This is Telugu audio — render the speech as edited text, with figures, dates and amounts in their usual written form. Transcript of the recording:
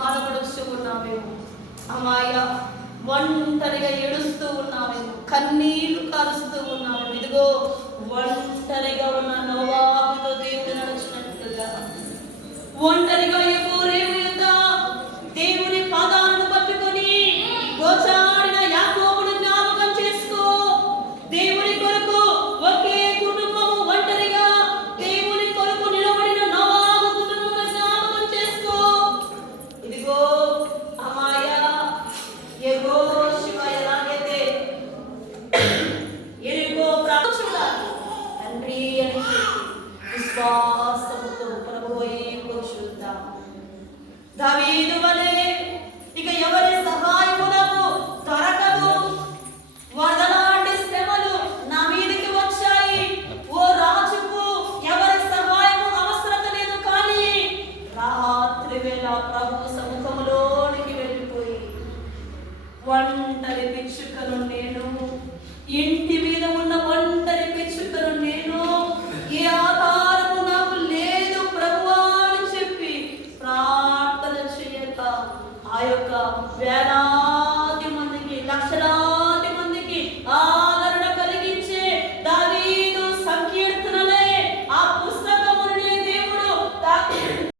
బాధపడుతూ ఉన్నామేమో, అమ్మాయ ఒంటరిగా ఏడుస్తూ ఉన్నామేమో, కన్నీళ్లు కారుస్తూ ఉన్నామేమో, ఇదిగో ఒంటరిగా ఉన్న నోవాహుతో దేవుడు నడుచున్నట్లుగా ఒంటరిగా ఎవ్వరేమో దేవుని పాదాలను పట్టుకొని గోచాడిన యాకోబును జ్ఞాపకం చేసుకో. దేవుని కొరకు ఒకే కుటుంబము ఒంటరిగా దేవుని కొరకు నిలబడిన నోవాహు కుటుంబం జ్ఞాపకం చేసుకో. ఇదిగో అమాయ యెహోషువ ఎలాగైతే ఎరికో చూడాలి తండ్రి అని విశ్వాసముతో ప్రభువైపు చూద్దాం. దావీదు వలె ఇక ఎవరి సహాయము నాకు దొరకదు, వరదలాంటి శ్రమలు నా మీదకి వచ్చాయి, ఓ రాజుకు ఎవరి సహాయము అవసరం లేదు, కానీ రాత్రి వేళ ప్రభు సముఖములోనికి వెళ్ళిపోయి ఒంటరి పిచ్చుకను నేను, ఇంటి మీద ఉన్న ఒంటరి పిచ్చుకను నేను, ఏ ఆధారము నాకు లేదు ప్రభువా అని చెప్పి ప్రార్థన చేయక ఆ యొక్క వేళ